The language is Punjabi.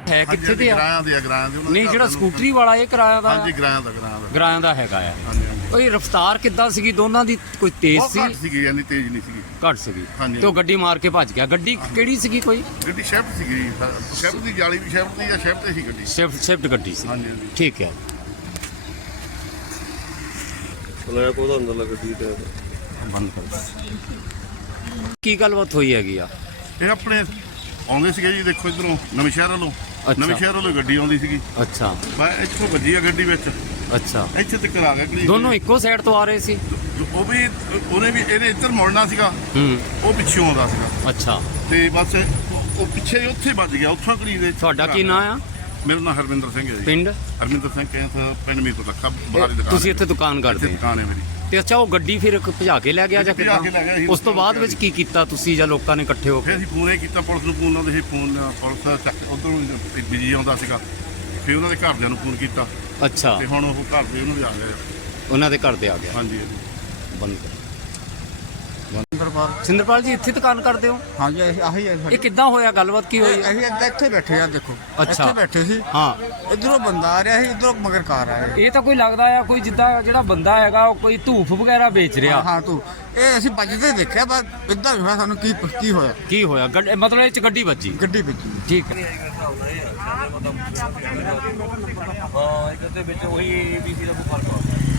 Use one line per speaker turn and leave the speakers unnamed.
ਹੈ ਕਿੱਥੇ ਤੇ ਆ?
ਕਿਰਾਇਆ ਦੇ ਆ, ਕਿਰਾਇਆ ਦੇ ਉਹਨਾਂ
ਨਹੀਂ, ਜਿਹੜਾ ਸਕੂਟਰੀ ਵਾਲਾ ਇਹ ਕਿਰਾਇਆ ਦਾ?
ਹਾਂਜੀ, ਕਿਰਾਇਆ ਦਾ
ਕਿਰਾਇਆ ਦਾ ਹੈਗਾ ਆ।
ਹਾਂਜੀ ਹਾਂਜੀ।
ਉਹ ਰਫ਼ਤਾਰ ਕਿੱਦਾਂ ਸੀਗੀ ਦੋਨਾਂ ਦੀ? ਕੋਈ ਤੇਜ਼
ਬਹੁਤ
ਸੀ?
ਘੱਟ ਸੀਗੀ, ਯਾਨੀ ਤੇਜ਼ ਨਹੀਂ ਸੀਗੀ,
ਘੱਟ ਸੀਗੀ।
ਹਾਂਜੀ।
ਤੇ ਉਹ ਗੱਡੀ ਮਾਰ ਕੇ ਭੱਜ ਗਿਆ। ਗੱਡੀ ਕਿਹੜੀ ਸੀਗੀ? ਕੋਈ
ਗੱਡੀ ਸ਼ਿਫਟ ਸੀਗੀ ਜੀ, ਸ਼ਿਫਟ ਦੀ ਜਾਲੀ ਵੀ ਸ਼ਿਫਟ ਦੀ ਜਾਂ ਸ਼ਿਫਟ ਤੇ ਸੀ ਗੱਡੀ।
ਸ਼ਿਫਟ ਗੱਡੀ ਸੀ।
ਹਾਂਜੀ ਹਾਂਜੀ।
ਠੀਕ ਹੈ।
ਚਲਾਇਆ ਕੋਦਾ ਅੰਦਰ ਗੱਡੀ ਤੇ
ਬੰਦ ਕਰ ਦਿਓ। ਕੀ ਗੱਲਬਾਤ ਹੋਈ ਹੈਗੀ ਆ?
ਇਹ ਆਪਣੇ ਆਉਂਦੇ ਸੀਗੇ ਜੀ, ਦੇਖੋ ਇਧਰੋਂ ਨਵੇਂ ਸ਼ਹਿਰ ਵੱਲੋਂ, ਨਵੇਂ ਸ਼ਹਿਰ ਵੱਲੋਂ ਗੱਡੀ ਆਉਂਦੀ ਸੀਗੀ।
ਅੱਛਾ
ਮੈਂ ਇੱਥੋਂ ਵੱਜੀ ਆ ਗੱਡੀ ਵਿੱਚ,
ਅੱਛਾ।
ਇੱਥੇ ਤੱਕ ਆ ਗਿਆ ਕਲੀ।
ਦੋਨੋਂ ਇੱਕੋ ਸਾਈਡ ਤੋਂ ਆ ਰਹੇ ਸੀ?
ਉਹ ਵੀ, ਉਹਨੇ ਵੀ, ਇਹਨੇ ਇੱਧਰ ਮੁੜਨਾ ਸੀਗਾ, ਉਹ ਪਿੱਛੋਂ ਆਉਂਦਾ ਸੀਗਾ।
ਅੱਛਾ।
ਤੇ ਬਸ ਉਹ ਪਿੱਛੇ ਉੱਥੇ ਵੱਜ ਗਿਆ, ਉੱਥੋਂ ਕਲੀ ਦੇ।
ਤੁਹਾਡਾ ਕੀ ਨਾਂ ਆ?
ਮੇਰਾ ਨਾਮ ਹਰਮਿੰਦਰ ਸਿੰਘ ਹੈ ਜੀ।
ਪਿੰਡ?
ਹਰਮਿੰਦਰ ਸਿੰਘ ਪਿੰਡ ਮੀਰ ਤੋਂ ਲੱਖਾ ਬਾਹਰ ਦੀ ਦੁਕਾਨ।
ਤੁਸੀਂ ਇੱਥੇ ਦੁਕਾਨ ਕਰਦੇ
ਇੱਥੇ ਦੁਕਾਨ ਹੈ ਮੇਰੀ।
ਤੇ ਅੱਛਾ, ਉਹ ਗੱਡੀ ਫਿਰ ਭਜਾ ਕੇ ਲੈ ਗਿਆ ਜਾਂ
ਭਜਾ ਕੇ ਲੈ ਗਿਆ ਸੀ।
ਉਸ ਤੋਂ ਬਾਅਦ ਵਿੱਚ ਕੀ ਕੀਤਾ ਤੁਸੀਂ ਜਾਂ ਲੋਕਾਂ ਨੇ ਇਕੱਠੇ ਹੋ
ਫਿਰ
ਕੇ?
ਅਸੀਂ ਫੋਨ ਇਹ ਕੀਤਾ ਪੁਲਿਸ ਨੂੰ, ਫੋਨ ਲਾਉਂਦੇ ਸੀ, ਪੁਲਿਸ ਉੱਧਰੋਂ ਬਿਜੀ ਆਉਂਦਾ ਸੀਗਾ। ਫਿਰ ਉਹਨਾਂ ਦੇ ਘਰਦਿਆਂ ਨੂੰ ਫੋਨ ਕੀਤਾ
ਅੱਛਾ।
ਤੇ ਹੁਣ ਉਹ ਘਰ ਦੇ ਉਹਨੂੰ ਵੀ ਆ ਗਏ।
ਉਹਨਾਂ ਦੇ ਘਰ ਦੇ ਆ ਗਿਆ।
ਹਾਂਜੀ।
ਬੰਦ ਕਰ। ਸਿੰਦਰਪਾਲ ਜੀ, ਇੱਥੇ ਦੁਕਾਨ ਕਰਦੇ ਹੋ?
ਹਾਂਜੀ, ਆਹੀ ਹੈ
ਇਹ ਕਿੱਦਾਂ ਹੋਇਆ? ਗੱਲਬਾਤ ਕੀ ਹੋਈ?
ਅਸੀਂ ਇੱਥੇ ਬੈਠੇ ਆ, ਦੇਖੋ
ਅੱਛਾ।
ਇੱਥੇ ਬੈਠੇ ਸੀ।
ਹਾਂ।
ਇਧਰੋਂ ਬੰਦਾ ਆ ਰਿਹਾ ਸੀ, ਇਧਰੋਂ ਮਗਰ ਕਾਰ ਆ ਰਹੀ।
ਇਹ ਤਾਂ ਕੋਈ ਲੱਗਦਾ ਆ ਕੋਈ ਜਿੱਦਾਂ ਜਿਹੜਾ ਬੰਦਾ ਹੈਗਾ ਉਹ ਕੋਈ ਧੂਫ ਵਗੈਰਾ ਵੇਚ ਰਿਹਾ।
ਹਾਂ ਤੂੰ, ਇਹ ਅਸੀਂ ਵੱਜਦੇ ਦੇਖਿਆ, ਪਰ ਇਦਾਂ ਹੋਇਆ ਸਾਨੂੰ ਕੀ ਹੋਇਆ।
ਕੀ ਹੋਇਆ? ਮਤਲਬ ਇਹ ਚ ਗੱਡੀ ਵੱਜੀ?
ਗੱਡੀ ਵਿੱਚ।
ਠੀਕ ਹੈ।
ਹਾਂ, ਇੱਕ ਦੇ ਵਿੱਚ ਉਹੀ ABC ਦਾ ਫਰਕ ਆ।